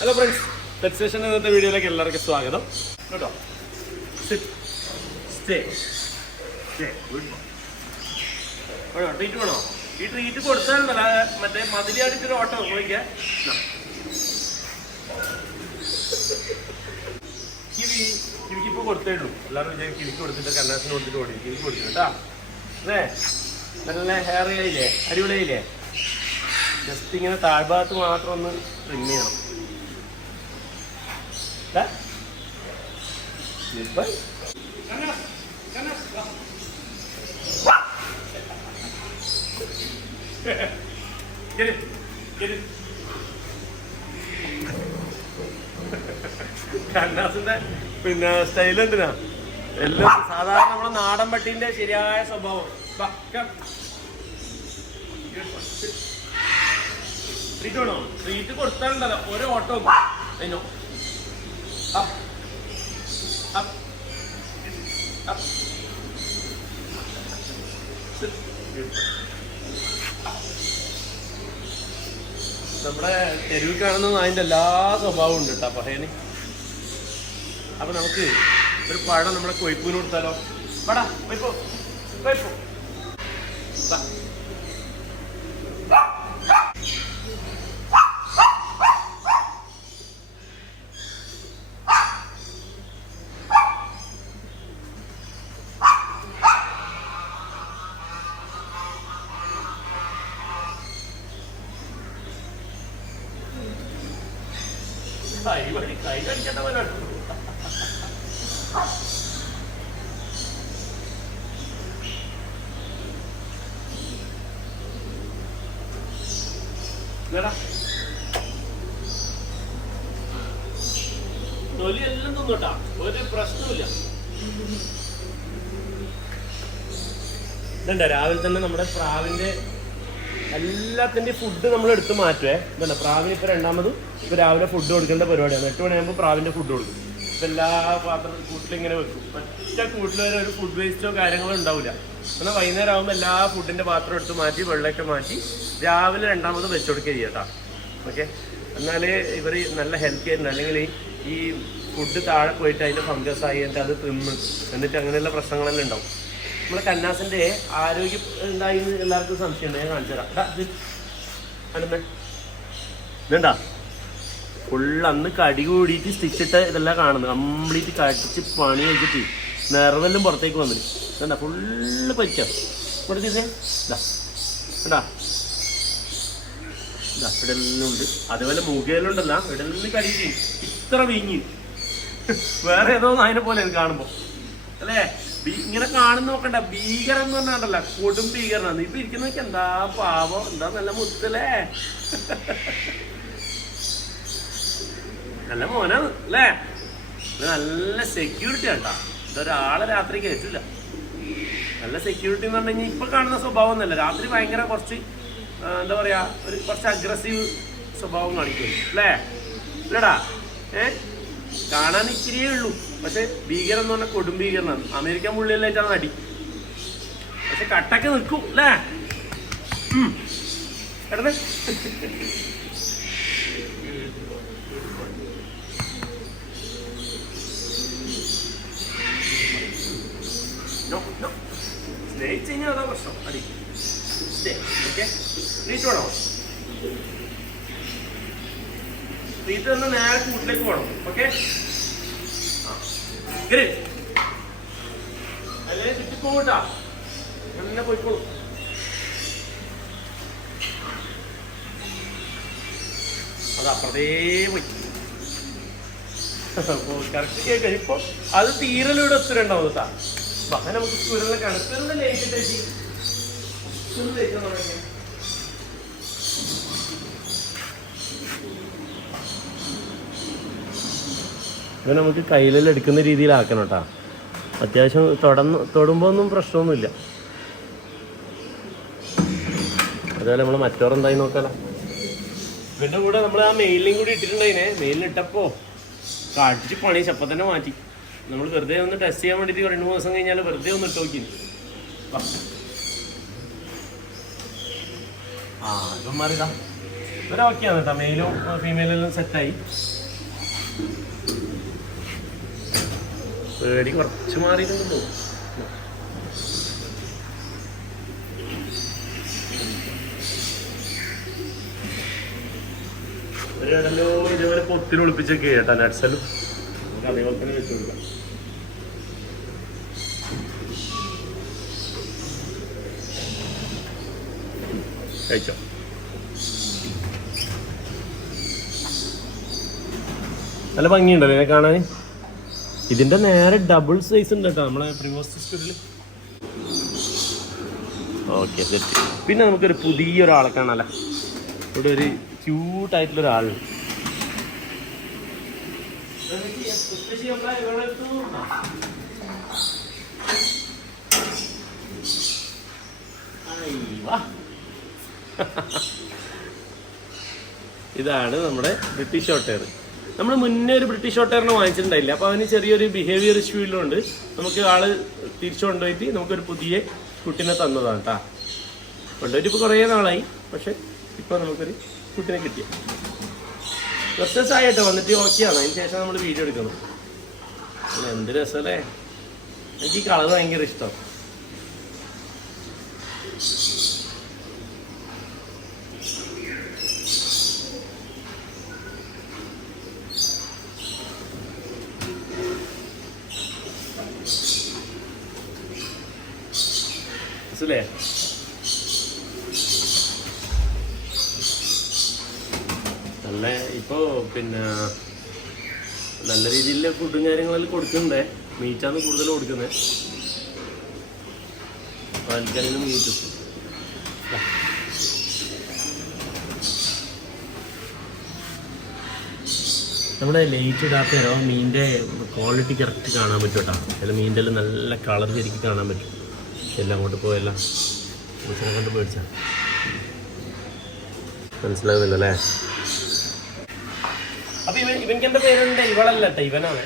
Hello friends, pet station ഇന്നത്തെ വീഡിയോയിലേക്ക് എല്ലാവർക്കും സ്വാഗതം കേട്ടോ. ട്രീറ്റ് വേണോ? ഈ ട്രീറ്റ് കൊടുത്താലുണ്ടല്ല മറ്റേ മതിലിയാടിച്ചൊരു ഓട്ടം നോക്കിയാ കിവിക്കിപ്പോൾ കൊടുത്തേ ഉള്ളൂ. എല്ലാവരും വിചാരിക്കും കിവിക്ക് കൊടുത്തിട്ട് കന്നാസിന് കൊടുത്തിട്ട് ഓടി. കിവിക്ക് കൊടുത്തിട്ട് കേട്ടാ. അതെ, നല്ല ഹെയർ ആയില്ലേ, അടിപൊളിയായില്ലേ? ജസ്റ്റ് ഇങ്ങനെ താഴ്ഭാഗത്ത് മാത്രം ഒന്ന് ട്രിം ചെയ്യണം. കന്നാസിന്റെ പിന്നെ സ്റ്റൈലുണ്ടിനാ എല്ലാം സാധാരണ നമ്മുടെ നാടൻ പട്ടീന്റെ ശരിയായ സ്വഭാവം. ട്രീറ്റ് വേണോ? ട്രീറ്റ് കൊടുത്താലുണ്ടല്ലോ ഒരു ഓട്ടോ അതിനോ. നമ്മുടെ തെരുവിൽ കാണുന്ന അതിൻ്റെ എല്ലാ സ്വഭാവവും ഉണ്ട് കേട്ടോ പഹേന്. അപ്പൊ നമുക്ക് ഒരു പഴം നമ്മുടെ കൊയ്പ്പൂന് കൊടുത്താലോ? പടാ കൊയ്പ്പോ കൊയ്പ്പോ. കൈ കടിക്കേണ്ട പോലെ തൊലി എല്ലാം തിന്നോട്ടാ, ഒരു പ്രശ്നമില്ല. ഇതണ്ട രാവിലെ തന്നെ നമ്മുടെ പ്രാവിന്റെ എല്ലാത്തിൻ്റെയും ഫുഡ് നമ്മൾ എടുത്ത് മാറ്റുവേ. ഇതല്ല പ്രാവിന് ഇപ്പൊ രണ്ടാമതും ഇപ്പൊ രാവിലെ ഫുഡ് കൊടുക്കേണ്ട പരിപാടിയാണ്. 8 മണിയാകുമ്പോൾ പ്രാവിന്റെ ഫുഡ് കൊടുക്കും. ഇപ്പൊ എല്ലാ പാത്രം കൂട്ടിലിങ്ങനെ വെക്കും. ഒറ്റ കൂട്ടിൽ വരെ ഒരു ഫുഡ് വേസ്റ്റോ കാര്യങ്ങളോ ഉണ്ടാവില്ല. എന്നാൽ വൈകുന്നേരം ആകുമ്പോൾ എല്ലാ ഫുഡിന്റെ പാത്രം എടുത്ത് മാറ്റി വെള്ളമൊക്കെ മാറ്റി രാവിലെ രണ്ടാമത് വെച്ചു കൊടുക്കുക ചെയ്യട്ടാ. ഓക്കെ, എന്നാലേ ഇവർ നല്ല ഹെൽത്തി ആയിരുന്നു. അല്ലെങ്കിൽ ഈ ഫുഡ് താഴെ പോയിട്ട് അതിന്റെ ഫംഗസ് ആയി അത് തിന്ന് എന്നിട്ട് അങ്ങനെയുള്ള പ്രശ്നങ്ങളെല്ലാം ഉണ്ടാവും. നമ്മളെ കന്നാസിന്റെ ആരോഗ്യം ഉണ്ടായി എല്ലാവർക്കും സംശയമുണ്ട്. ഞാൻ കാണിച്ചു തരാം. ഇതുണ്ടാ ഫുള്ള് അന്ന് കടി കൂടിയിട്ട് സ്റ്റിച്ചിട്ട് ഇതെല്ലാം കാണുന്നത് കംപ്ലീറ്റ് കടിച്ച് പണി കഴിച്ചിട്ട് നെർവെല്ലാം പുറത്തേക്ക് വന്നിട്ട് ഇതെന്താ ഫുള്ള് പറ്റാ കൊടുത്തേ. ഇതാ ഇവിടെ എല്ലാം ഉണ്ട്. അതുപോലെ മുഖയിലുണ്ടല്ല ഇവിടെല്ലാം കടിച്ച് ഇത്ര വീങ്ങി വേറെ ഏതോ അതിനെ പോലെ കാണുമ്പോ അല്ലേ. ഇങ്ങനെ കാണുന്ന നോക്കണ്ട, ഭീകരം എന്ന് പറഞ്ഞാണ്ടല്ല, കൊടും ഭീകരനാണ്. ഇപ്പൊ ഇരിക്കുന്നതൊക്കെ എന്താ പാവം, എന്താ നല്ല മുത്തല്ലേ, നല്ല മോനാണ് അല്ലേ. നല്ല സെക്യൂരിറ്റി ആണ്ടാ. ഇതൊരാളെ രാത്രി കയറ്റില്ല. നല്ല സെക്യൂരിറ്റി എന്ന് പറഞ്ഞു കഴിഞ്ഞാൽ ഇപ്പൊ കാണുന്ന സ്വഭാവം ഒന്നല്ല. രാത്രി ഭയങ്കര കുറച്ച് എന്താ പറയാ, ഒരു കുറച്ച് അഗ്രസീവ് സ്വഭാവം കാണിക്കും അല്ലേ. ഇല്ലടാ കാണാൻ ഇച്ചിരിയേ ഉള്ളൂ, പക്ഷെ ഭീകരം എന്ന് പറഞ്ഞാൽ കൊടും ഭീകരനാണ്. അമേരിക്കൻ പുള്ളിയെല്ലായിട്ടാണ് അടി, പക്ഷെ കട്ടൊക്കെ നിൽക്കും അല്ലേ. എടേ സ്നേഹിച്ച് കഴിഞ്ഞാൽ അതാ പ്രശ്നം. അടി ഓക്കെ. ട്രീറ്റ് വേണോ? ട്രീറ്റ് തന്നെ നേരെ കൂട്ടിലേക്ക് പോകണം. ഓക്കെ, അല്ലേ ചുറ്റിപ്പോട്ടാ നല്ല പോയിക്കോളും. അത് അപ്പുറത്തേ പോയി കറക്റ്റ് കേൾക്കാം. ഇപ്പൊ അത് തീരലൂടെ ഒത്തിരി ഉണ്ടാവും കേട്ടാ. അങ്ങനെ നമുക്ക് സ്കൂളിലെ കണക്കുകളിലെ ലേറ്റ് തുടങ്ങിയ ഇത് നമുക്ക് കയ്യിലെല്ലാം എടുക്കുന്ന രീതിയിലാക്കണം കേട്ടോ. അത്യാവശ്യം തൊടുമ്പോൾ ഒന്നും പ്രശ്നമൊന്നുമില്ല. അതുപോലെ നമ്മൾ മറ്റോറെന്തായി നോക്കാലോ. ഇവൻ്റെ കൂടെ നമ്മൾ ആ മെയിലിലും കൂടി ഇട്ടിട്ടുണ്ടായിനെ. മെയിലിട്ടപ്പോൾ കടിച്ച് പണി ചപ്പം തന്നെ മാറ്റി. നമ്മൾ വെറുതെ ഒന്ന് ടെസ്റ്റ് ചെയ്യാൻ വേണ്ടിയിട്ട് 2-3 ദിവസം കഴിഞ്ഞാൽ വെറുതെ ഒന്ന് ഇട്ട് നോക്കി. ആ ഇപ്പം മാറിയതാ ഇവരൊക്കെയാണ് കേട്ടോ, മെയിലും ഫീമെയിലെല്ലാം സെറ്റായി. പേടി കുറച്ച് മാറിയിട്ടുണ്ടോ. ഒരു ഇടലോ ഇതേപോലെ പൊത്തിൽ ഒളിപ്പിച്ചൊക്കെ കേട്ടോ നട്സലും. നമുക്ക് അതേപോലെ തന്നെ വെച്ച് കൊടുക്കാം. കഴിച്ചോ. നല്ല ഭംഗിയുണ്ടല്ലോ ഇതിനെ കാണാൻ. ഇതിന്റെ നേരെ ഡബിൾ സൈസ് ഉണ്ട് കേട്ടോ നമ്മളെ പ്രിമോസ് സ്കൂളിൽ. Okay set. പിന്നെ നമുക്കൊരു പുതിയൊരാളെ കാണാല്ലേ. ഇവിടെ ഒരു ക്യൂട്ടായിട്ടുള്ളൊരാളുണ്ട്. ഇതാണ് നമ്മുടെ ബ്രിട്ടീഷ് ഷോർട്ട് ഹെയർ. നമ്മൾ മുന്നേ ഒരു ബ്രിട്ടീഷ് ഷോർട്ട് ഹെയറിനെ വാങ്ങിച്ചിട്ടുണ്ടായില്ല. അപ്പോൾ അവന് ചെറിയൊരു ബിഹേവിയർ ഇഷ്യൂയിലുണ്ട്. നമുക്ക് ആള് തിരിച്ചു കൊണ്ടുപോയിട്ട് നമുക്കൊരു പുതിയ കുട്ടിനെ തന്നതാണ് കേട്ടോ. കൊണ്ടുപോയിട്ട് ഇപ്പോൾ കുറേ നാളായി. പക്ഷെ ഇപ്പോൾ നമുക്കൊരു കുട്ടിനെ കിട്ടിയ കുറച്ച് ദിവസമായിട്ടോ വന്നിട്ട് ഓക്കെയാണ്. അതിന് ശേഷം നമ്മൾ വീഡിയോ എടുക്കണം. എന്ത് രസമല്ലേ. എനിക്ക് ഈ കളർ ഭയങ്കര ഇഷ്ടം. അല്ലേ? നല്ല ഇപ്പോൾ പിന്നെ നല്ല രീതിയിൽ ഫുഡും കാര്യങ്ങളെല്ലാം കൊടുക്കുന്നുണ്ടേ. മീറ്റാണ് കൂടുതൽ കൊടുക്കുന്നത്. പാൽക്കറിനും മീറ്റും. നമ്മുടെ ലൈറ്റ് ഇടാത്ത തരാം മീനിൻ്റെ ക്വാളിറ്റി കറക്റ്റ് കാണാൻ പറ്റും കേട്ടോ. ചില മീനിൻ്റെ എല്ലാം നല്ല കളർ ശരിക്കും കാണാൻ പറ്റും. എല്ലാം അങ്ങോട്ട് പോയല്ല പൂച്ചനെ കൊണ്ട് പേടിച്ച മനസ്സിലാകുന്നില്ല അല്ലേ. അപ്പൊ ഇവൻക്ക് എന്റെ പേരുണ്ട്. ഇവളല്ല കേട്ടോ, ഇവനാണ്.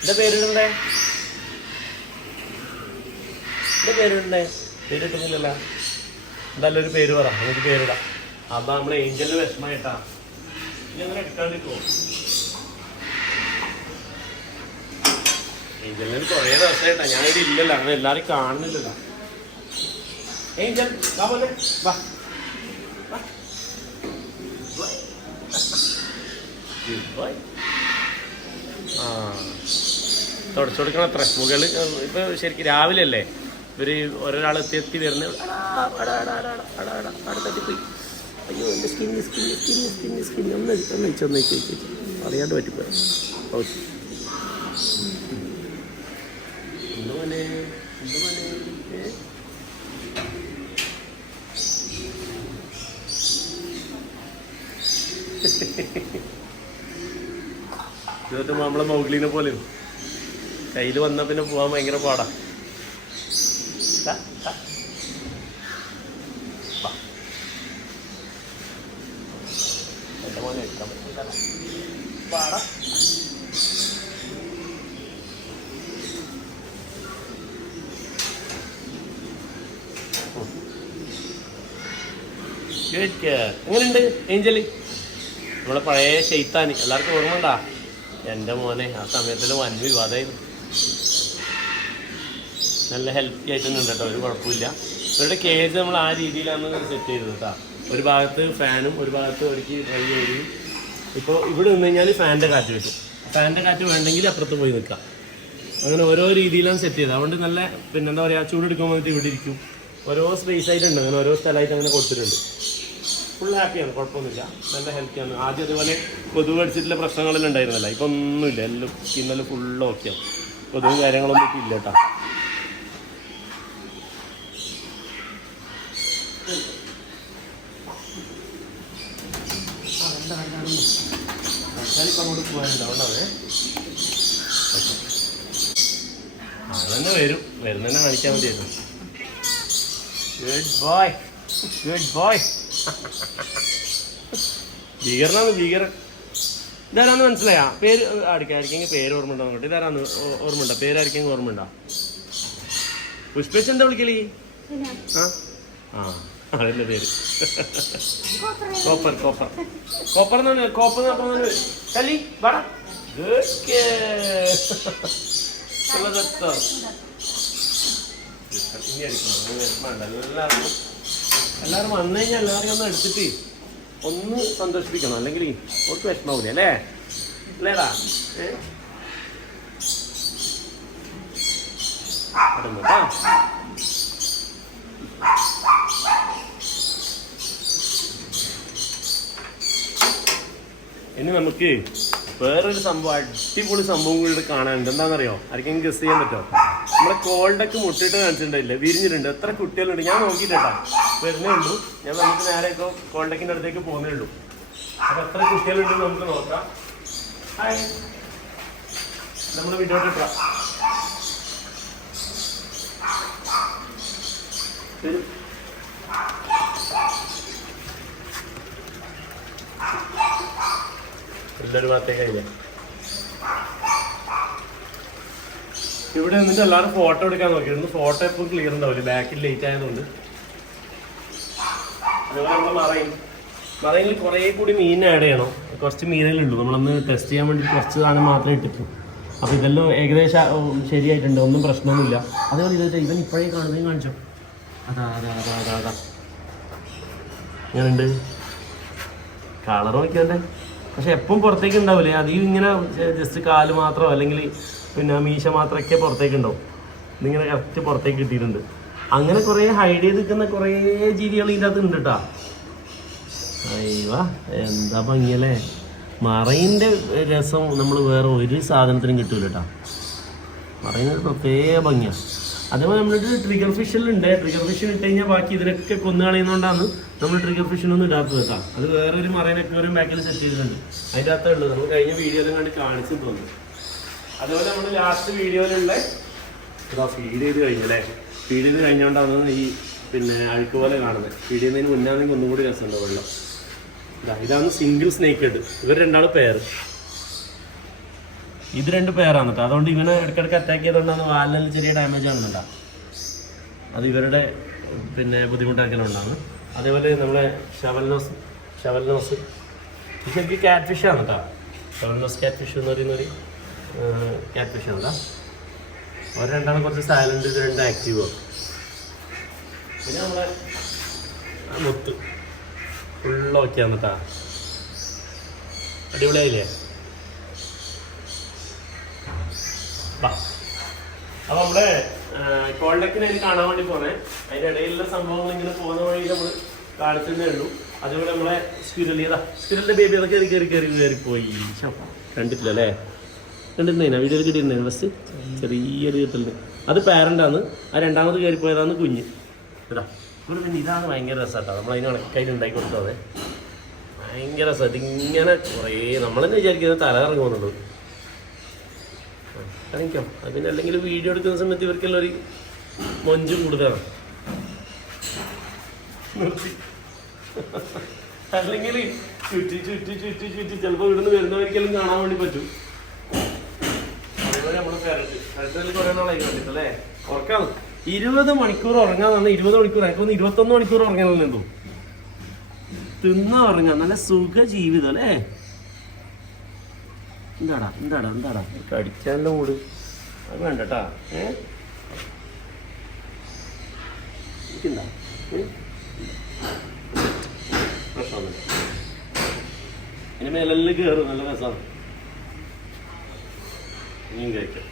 എന്റെ പേരിടണ്ടേ? എന്റെ പേരിടണ്ടേ? പേരിട്ടില്ലല്ലോ. എന്തായാലും ഒരു പേര് പറ, നമുക്ക് പേരിടാം. അപ്പൊ നമ്മളെ ഏഞ്ചലിന് വിഷമായിട്ടാ. ഇനി അങ്ങനെ എടുക്കാണ്ടിരിക്കുമോ? ഏഞ്ചലിന് കുറേ ദിവസമായിട്ടാ. ഞാനിവിടെ ഇല്ലല്ലോ, അങ്ങനെ എല്ലാവരും കാണുന്നില്ലല്ലോ. ഏഞ്ചൽ വാ പോലെ വാ. ആ തുടച്ചു കൊടുക്കണം. അത്ര മുകളിൽ ഇപ്പൊ ശരിക്കും രാവിലെ അല്ലേ ഇവര് ഒരാൾ എത്തി വരുന്ന തട്ടിപ്പോയി. അയ്യോ എൻ്റെ സ്കിന്നി ഒന്ന് അറിയാണ്ട് പറ്റിപ്പോയി. ഓക്കെ മോനെ ഇതൊക്കെ നമ്മളെ മൗഗ്ലിനെ പോലെയും കയ്യിൽ വന്നാൽ പിന്നെ പോകാൻ ഭയങ്കര പാടാ. എൻ്റെ മോനെ എടുക്കാൻ പറ്റില്ല പാടാ. എങ്ങനെയുണ്ട് ഏഞ്ചല്? നമ്മളെ പഴയ ഷെയ്ത്താൻ എല്ലാവർക്കും ഓർമ്മ ഉണ്ടാ? എൻ്റെ മോനെ ആ സമയത്തിൽ വൻ വിവാദമായിരുന്നു. നല്ല ഹെൽത്തി ആയിട്ടൊന്നും ഉണ്ട് കേട്ടോ, ഒരു കുഴപ്പമില്ല. ഇവരുടെ കേസ് നമ്മൾ ആ രീതിയിലാണ് സെറ്റ് ചെയ്തത് കേട്ടോ. ഒരു ഭാഗത്ത് ഫാനും ഒരു ഭാഗത്ത് ഒരുക്കി ഡ്രൈ ചെയ്യും. ഇപ്പോൾ ഇവിടെ നിന്ന് കഴിഞ്ഞാൽ ഫാനിൻ്റെ കാറ്റ് വരും. ഫാനിൻ്റെ കാറ്റ് വേണ്ടെങ്കിൽ അപ്പുറത്ത് പോയി നിൽക്കാം. അങ്ങനെ ഓരോ രീതിയിലാണ് സെറ്റ് ചെയ്തത്. അതുകൊണ്ട് നല്ല പിന്നെ എന്താ പറയുക, ചൂടെടുക്കാൻ വേണ്ടിയിട്ട് ഇവിടെ ഇരിക്കും. ഓരോ സ്പേസ് ആയിട്ടുണ്ട്, അങ്ങനെ ഓരോ സ്ഥലമായിട്ട് അങ്ങനെ കൊടുത്തിട്ടുണ്ട്. ഫുൾ ഹാപ്പിയാണ്, കുഴപ്പമൊന്നുമില്ല. നല്ല ഹെൽത്തിയാണ്. ആദ്യം അതുപോലെ കൊതുക് അടിച്ചിട്ടുള്ള പ്രശ്നങ്ങളെല്ലാം ഉണ്ടായിരുന്നല്ലോ. ഇപ്പം ഒന്നുമില്ല, എല്ലാം സ്കിന്നെല്ലാം ഫുള്ള് ഓക്കെയാണ്. കൊതുകും കാര്യങ്ങളൊന്നും ഇല്ല കേട്ടോ. ഇപ്പം അങ്ങോട്ട് പോകാനുണ്ട്, അതുകൊണ്ടാണ്. അങ്ങനെ വരുന്നതന്നെ കാണിക്കാൻ മതിയായിരുന്നു. Good boy, good boy. ഭീകരനാണ് ഭീകരൻ. ഇതാരാന്ന് മനസ്സിലായാ? പേര് ആർക്കെങ്കിൽ പേര് ഓർമ്മ ഉണ്ടോ നോക്കട്ടെ. ഇതാരാന്ന് ഓർമ്മ ഉണ്ടോ? പേരായിരിക്കും ഓർമ്മ ഉണ്ടോ? പുഷ്പേഷ് എന്താ വിളിക്കലി? ആ അതല്ലേ പേര്. കോപ്പർ കോപ്പർ കോപ്പർ എന്ന് പറഞ്ഞാൽ കോപ്പർ എന്ന് പറഞ്ഞാൽ കലി വാടാ. എല്ലാവരും വന്നു കഴിഞ്ഞാൽ എല്ലാവരും ഒന്ന് എടുത്തിട്ട് ഒന്ന് സന്തോഷിപ്പിക്കണം, അല്ലെങ്കിൽ അവർക്ക് വിഷമാവൂലേ അല്ലേ? അല്ലേടാ? ഇനി നമുക്ക് വേറൊരു സംഭവം, അടിപൊളി സംഭവം കൂടി കാണാനുണ്ട്. എന്താണെന്നറിയോ? ആർക്കെങ്കിലും ഗസ് ചെയ്യാൻ പറ്റുമോ? നമ്മളെ കോൾഡൊക്കെ മുട്ടിട്ട് കാണിച്ചിട്ടുണ്ടായില്ല, വിരിഞ്ഞിട്ടുണ്ട്. എത്ര കുട്ടികളുണ്ട് ഞാൻ നോക്കിയിട്ടാ, വരുന്നേ ഉള്ളൂ. ഞാൻ നമുക്ക് നേരെ ഇപ്പോൾ കോൾഡക്കിൻ്റെ അടുത്തേക്ക് പോകുന്നേ ഉള്ളൂ. അപ്പൊ എത്ര കുട്ടികളുണ്ടെന്ന് നമുക്ക് നോക്കാം. ഹായ്, നമ്മുടെ വീഡിയോട്ടിട്ടാ എല്ലാവരും ഭാഗത്തേക്കായില്ലേ? ഇവിടെ നിന്നിട്ട് എല്ലാവരും ഫോട്ടോ എടുക്കാൻ നോക്കിയിരുന്നു. ഫോട്ടോ എപ്പോഴും ക്ലിയർ ഉണ്ടാവില്ല, ബാക്കിൽ ലേറ്റ് ആയതുകൊണ്ട്. അതുപോലെ നമ്മൾ മറയിൽ കുറേ കൂടി മീൻ ആഡ് ചെയ്യണം. കുറച്ച് മീനുകളുള്ളൂ, നമ്മളൊന്ന് ടെസ്റ്റ് ചെയ്യാൻ വേണ്ടി കുറച്ച് സാധനം മാത്രമേ ഇട്ടിട്ടുള്ളൂ. അപ്പോൾ ഇതെല്ലാം ഏകദേശം ശരിയായിട്ടുണ്ട്, ഒന്നും പ്രശ്നമൊന്നുമില്ല. അതേപോലെ ഇവൻ ഇപ്പോഴേ കാണുന്നതും കാണിച്ചോ. അതാ ഞാനുണ്ട് കളർ നോക്കിയല്ലേ. പക്ഷെ എപ്പം പുറത്തേക്ക് ഉണ്ടാവില്ലേ, അധികം ഇങ്ങനെ ജസ്റ്റ് കാല് മാത്രമോ അല്ലെങ്കിൽ പിന്നെ മീശ മാത്രമൊക്കെ പുറത്തേക്ക് ഉണ്ടാവും. ഇതിങ്ങനെ കറക്റ്റ് പുറത്തേക്ക് കിട്ടിയിട്ടുണ്ട്. അങ്ങനെ കുറേ ഹൈഡ് ചെയ്ത് നിൽക്കുന്ന കുറേ ജീവികൾ ഇതിൻ്റെ അകത്ത് ഉണ്ട് കേട്ടോ. അയ്യവാ, എന്താ ഭംഗിയല്ലേ! മറയിൻ്റെ രസം നമ്മൾ വേറെ ഒരു സാധനത്തിനും കിട്ടൂല കേട്ടോ. മറയിനൊരു പ്രത്യേക ഭംഗിയാണ്. അതേപോലെ നമ്മളിട്ട് ട്രിഗർ ഫിഷിലുണ്ട്. ട്രിഗർ ഫിഷിൽ ഇട്ട് കഴിഞ്ഞാൽ ബാക്കി ഇതിനൊക്കെ കൊന്നു കളയുന്നതുകൊണ്ടാണ് നമ്മൾ ട്രിഗർ ഫിഷിനൊന്നും ഇടാത്തത് കേട്ടോ. അത് വേറൊരു മറയിനൊക്കെ ഒരു ബാക്കിൽ സെറ്റ് ചെയ്തിട്ടുണ്ട്. അതിൻ്റെ അകത്തേ ഉള്ളത് നമ്മൾ കഴിഞ്ഞ വീഡിയോയിലും കണ്ട് കാണിച്ചു തോന്നുന്നു. അതേപോലെ നമ്മൾ ലാസ്റ്റ് വീഡിയോയിലുള്ള ഇതാ ഫീഡ് ചെയ്ത് കഴിഞ്ഞല്ലേ. ഫീഡ് ചെയ്ത് കഴിഞ്ഞുകൊണ്ടാണ് ഈ പിന്നെ അഴുക്ക് പോലെ കാണുന്നത്. ഫീഡ് ചെയ്യുന്നതിന് മുന്നാണെങ്കിൽ ഒന്നും കൂടി രസമുണ്ടോ വെള്ളം. ഇതാണ് സിംഗിൾ സ്നേക്ക് ഹെഡ്. ഇവർ രണ്ടാളും പെയർ. ഇത് 2 പെയറാണ് കേട്ടോ. അതുകൊണ്ട് ഇവനെ ഇടയ്ക്കിടയ്ക്ക് അറ്റാക്ക് ചെയ്തുകൊണ്ടാണ് വാലിന് ചെറിയ ഡാമേജ് ആണെന്നുണ്ടാ. അത് ഇവരുടെ പിന്നെ ബുദ്ധിമുട്ടാക്കലുണ്ടാണ്. അതേപോലെ നമ്മളെ ഷവൽ നോസ് ശരിക്കും ക്യാറ്റ് ഫിഷാണ് കേട്ടോ. ഷവൽ നോസ് ക്യാറ്റ് ഫിഷ് എന്ന് പറയുന്നൊരു ക്യാറ്റ് ഫിഷാണ് കേട്ടോ. അവർ രണ്ടാളും കുറച്ച് സൈലൻറ്റ്, ഇത് 2 ആക്റ്റീവോ. പിന്നെ നമ്മളെ മുത്ത് ഫുള്ള് ഓക്കെയാണ് കേട്ടോ. അടിപൊളിയായില്ലേ? അപ്പോൾ നമ്മളെ കോൾഡക്കിനെ എനിക്ക് കാണാൻ വേണ്ടി പോണേ. അതിൻ്റെ ഇടയിലുള്ള സംഭവങ്ങൾ ഇങ്ങനെ പോകുന്ന വഴി നമ്മൾ കാണിച്ചതേ ഉള്ളൂ. അതേപോലെ നമ്മളെ സ്പിരലിൻ്റെ ബേബി അതൊക്കെ കയറിപ്പോയി. കണ്ടിട്ടില്ലല്ലേ? കണ്ടിരുന്നേനാ വീഡിയോയിൽ കിട്ടിയിരുന്നേന് ഫസ്റ്റ് ചെറിയൊരു കിട്ടലുണ്ട്. അത് പാരൻ്റാണ്. ആ രണ്ടാമത് കയറിപ്പോയതാണ് കുഞ്ഞ്. കേട്ടോ ഇവിടെ പിന്നെ ഇതാണ് ഭയങ്കര രസമാട്ടോ. നമ്മളതിന് കണക്കായിട്ട് ഉണ്ടാക്കി കൊടുത്തത് ഭയങ്കര രസം. ഇതിങ്ങനെ കുറേ നമ്മളെന്നെ വിചാരിക്കുന്നത് തല ഇറങ്ങുന്നുള്ളൂ. കാണിക്കാം. അത് പിന്നെ അല്ലെങ്കിൽ വീഡിയോ എടുക്കുന്ന സമയത്ത് ഇവർക്കെല്ലാം ഒരു മൊഞ്ച് കൂടുതലാണ്. അല്ലെങ്കിൽ ചുറ്റി ചിലപ്പോൾ ഇവിടുന്ന് വരുന്നവർക്കെല്ലാം കാണാൻ വേണ്ടി പറ്റും. അതേപോലെ നമ്മള് ഫെറട്ടിൽ കുറേ നാളായി കണ്ടിട്ടല്ലേ. ഉറക്കാം 20 മണിക്കൂർ ഉറങ്ങാന്നാണ്. 20 മണിക്കൂർ എനിക്കൊന്ന് 21 മണിക്കൂർ ഉറങ്ങാനെന്തോ തിന്നാ ഉറങ്ങാം. നല്ല സുഖ ജീവിതം അല്ലേ? എന്താടാ കടിച്ചാലും കൂട് അത് വേണ്ട കേട്ടാ. എനിക്കെന്താ പ്രശ്നമൊന്നുമില്ല. ഇനി മേലെല്ലാം കയറും. നല്ല രസമാണ്. മീൻ കഴിക്കാം.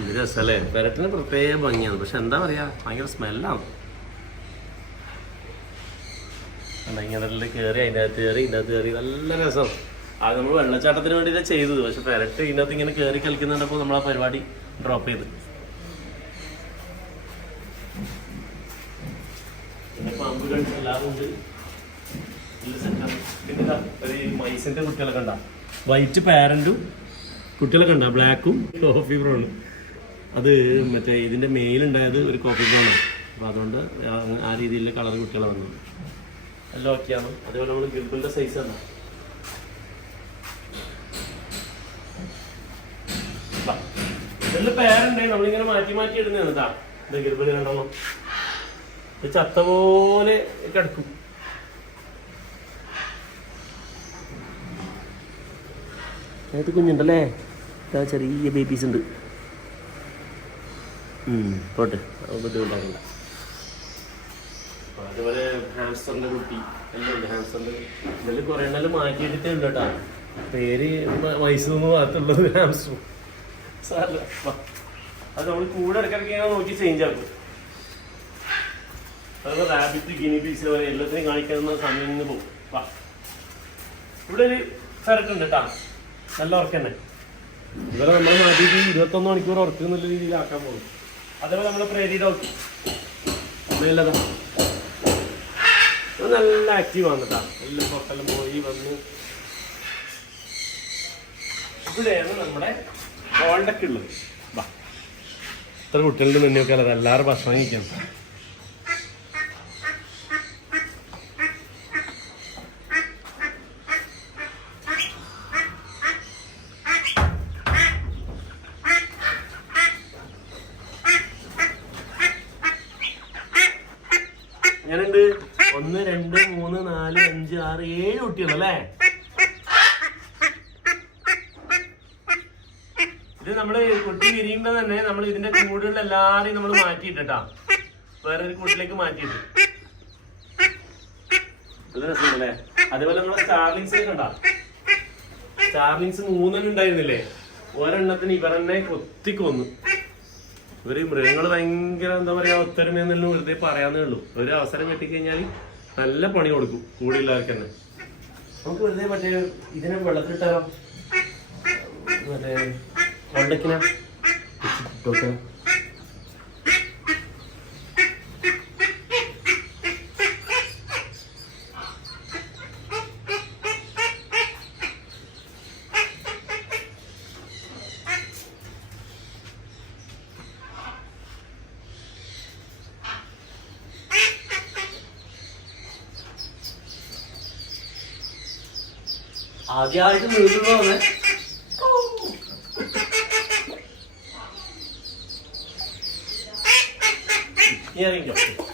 ഇത് രസമല്ലേ? പെരട്ടിന് പ്രത്യേക ഭംഗിയാണ്. പക്ഷെ എന്താ പറയാ, ഭയങ്കര സ്മെല്ലാണ്. ഇങ്ങനെ കയറി അതിൻ്റെ അകത്ത് കയറി നല്ല രസം. അത് നമ്മൾ വെള്ളച്ചാട്ടത്തിന് വേണ്ടിയിട്ടാണ് ചെയ്തത്. പക്ഷെ പെരട്ട് ഇതിനകത്ത് ഇങ്ങനെ കയറി കളിക്കുന്നുണ്ടപ്പോൾ നമ്മൾ ആ പരിപാടി ഡ്രോപ്പ് ചെയ്ത്. പിന്നെ പാമ്പുകൾ എല്ലാം ഉണ്ട്. പിന്നെ ഒരു മൈസിന്റെ കുട്ടികളൊക്കെ ഉണ്ടാ. വൈറ്റ് പാരന്റും കുട്ടികളൊക്കെ ഉണ്ടാ. ബ്ലാക്കും കോഫി ബ്രൗണും. അത് മറ്റേ ഇതിന്റെ മെയിലുണ്ടായത് ഒരു കോഫി ബ്രൗണാണ്. അപ്പോൾ അതുകൊണ്ട് ആ രീതിയിലുള്ള കളർ കുട്ടികളെ വന്നു. എല്ലാം ഓക്കെയാണ്. അതേപോലെ നമ്മൾ ഗിൽബിളിന്റെ സൈസാണ്. രണ്ട് പേരുണ്ട്, നമ്മളിങ്ങനെ മാറ്റി മാറ്റി ഇടുന്നതാണ് കേട്ടാ. ഇത് ഗർഭിണി രണ്ടെണ്ണം ചത്ത പോലെ കിടക്കും. അതിനകത്ത് കുഞ്ഞുണ്ടല്ലേ, ചെറിയ ബേബീസ് ഉണ്ട്. പോട്ടെ, ബുദ്ധിമുട്ടാക്കണ്ട. അതുപോലെ ഹാംസ്റ്ററിന്റെ കുട്ടി എല്ലാം ഉണ്ട്. ഹാംസ്റ്ററിന്റെ ഇതിൽ കുറെ എണ്ണം മാറ്റിയിട്ടേ ഉണ്ട് കേട്ടാ. പേര് വയസ്സൊന്നും ഭാഗത്തുള്ളത് ഹാംസ്റ്ററും സാറല്ല. അത് നമ്മൾ കൂടെ ഇടയ്ക്കിടയ്ക്ക് നോക്കി ചേഞ്ച് ആക്കും. അതുപോലെ റാബിറ്റ്, ഗിനി പീസ് പോലെ എല്ലാത്തിനും കാണിക്കുന്ന സമയം നിന്ന് പോകും. ഇവിടെ ഒരു ഫെററ്റ് ഉണ്ട് കേട്ടാ, നല്ല ഉറക്കം തന്നെ. ഇവരെ നമ്മൾ മാറ്റിയിട്ട് 21 മണിക്കൂർ ഉറക്കുക എന്നുള്ള രീതിയിൽ ആക്കാൻ പോകും. അതേപോലെ നമ്മുടെ പ്രേരി ഡോഗ് നല്ലതാ, നല്ല ആക്റ്റീവ് ആണ് കേട്ടാ. എല്ലാം പുറത്തെല്ലാം പോയി വന്ന്. ഇവിടെയാണ് നമ്മുടെ ഗോൾഡൊക്കെ ഉള്ളത്. വാ, ഇത്ര കുട്ടികളുടെ മുന്നേ നോക്കിയാൽ എല്ലാവരും ഭക്ഷണം കഴിക്കണം. ഞാനുണ്ട് 1 2 3 4 5 6 7 കുട്ടികളല്ലേ. ഇത് നമ്മള് കുട്ടി വിരിയുമ്പോ തന്നെ നമ്മൾ ഇതിന്റെ കൂടുകളിൽ എല്ലാരെയും നമ്മൾ മാറ്റിയിട്ടാ, വേറൊരു കൂട്ടിലേക്ക് മാറ്റിയിട്ട്. നല്ല രസമുണ്ടല്ലേ. അതേപോലെ നമ്മളെ സ്റ്റാർലിങ്സിനെ കണ്ടാ, സ്റ്റാർലിങ്സ് 3 ഉണ്ടായിരുന്നില്ലേ, ഒരെണ്ണത്തിന് ഇവരെന്നെ കൊത്തിക്കൊന്നു. ഇവര് മൃഗങ്ങൾ ഭയങ്കര എന്താ പറയാ ഒത്തൊരുമയെന്നെല്ലാം വെറുതെ പറയാന്നേ ഉള്ളൂ. ഒരു അവസരം കിട്ടിക്കഴിഞ്ഞാൽ നല്ല പണി കൊടുക്കും കൂടിയുള്ളവർക്ക് തന്നെ. നമുക്ക് വെറുതെ മറ്റേ ഇതിനെ വെള്ളത്തിലിട്ടാലോ, മറ്റേ കൊണ്ടക്കിന ആദ്യമായിട്ട് നീളുന്നതാണ്.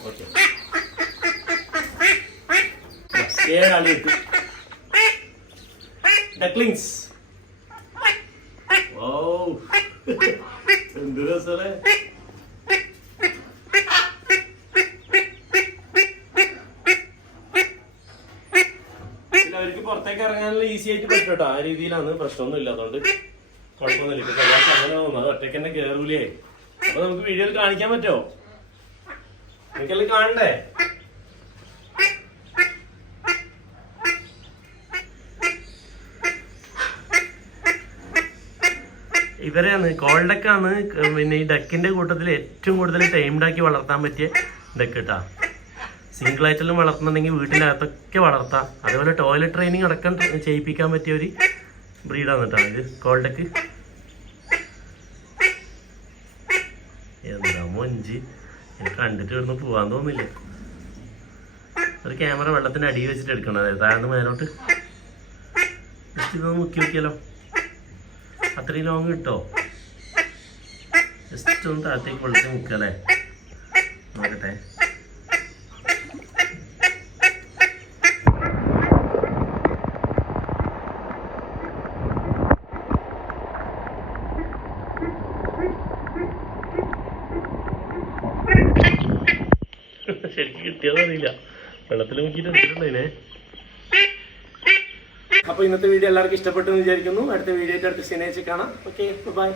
ഓക്കെ, 7 ആളി എത്തി. ഡക്ലിങ്സ്, ഓ എന്ത് രസല്ലേ. അവർക്ക് പുറത്തേക്ക് ഇറങ്ങാനുള്ള ഈസി ആയിട്ട് പറ്റും കേട്ടോ. ആ രീതിയിലാണ്, പ്രശ്നമൊന്നും ഇല്ല. അതുകൊണ്ട് കുഴപ്പമൊന്നുമില്ല. ഇപ്പൊ കല്യാണം അങ്ങനെ തോന്നുന്നു, അത് ഒറ്റയ്ക്ക് തന്നെ കയറൂലേ. അപ്പൊ നമുക്ക് വീഡിയോയിൽ കാണിക്കാൻ പറ്റുമോ? എനിക്കെല്ലാം കാണണ്ടേ? ഇവരെയാണ് കോൾഡക്കാണ് പിന്നെ ഈ ഡക്കിന്റെ കൂട്ടത്തിൽ ഏറ്റവും കൂടുതൽ ടൈംഡാക്കി വളർത്താൻ പറ്റിയ ഡക്ക് കേട്ടാ. സിംഗിൾ ആയിട്ടെല്ലാം വളർത്തുന്നുണ്ടെങ്കിൽ വീട്ടിനകത്തൊക്കെ വളർത്താം. അതേപോലെ ടോയ്ലറ്റ് ട്രെയിനിങ് അടക്കം ചെയ്യിപ്പിക്കാൻ പറ്റിയ ഒരു ബ്രീഡാണ് കേട്ടോ ഇത് കോൾഡക്ക്. എന്താ മൊഞ്ച്, എനിക്ക് കണ്ടിട്ട് ഇവിടുന്ന് പോവാൻ തോന്നില്ല. ഒരു ക്യാമറ വെള്ളത്തിന്റെ അടിയിൽ വെച്ചിട്ട് എടുക്കണം, അതായത് താഴ്ന്ന് മേലോട്ട് ജസ്റ്റ് ഇതൊന്ന് മുക്കി നോക്കിയാലോ. അത്രയും ലോങ് കിട്ടോ? ജസ്റ്റ് ഒന്ന് താഴത്തേക്ക് വെള്ളത്തിൽ മുക്കല്ലേ, നോക്കട്ടെ. ശരിക്കും കിട്ടിയതറിയില്ല, വെള്ളത്തിൽ മുക്കിയിട്ട് എടുത്തിട്ടുണ്ടേ. അപ്പൊ ഇന്നത്തെ വീഡിയോ എല്ലാവർക്കും ഇഷ്ടപ്പെട്ടു എന്ന് വിചാരിക്കുന്നു. അടുത്ത വീഡിയോ ആയിട്ട് അടുത്ത ശനിയാഴ്ച കാണാം. Okay, by.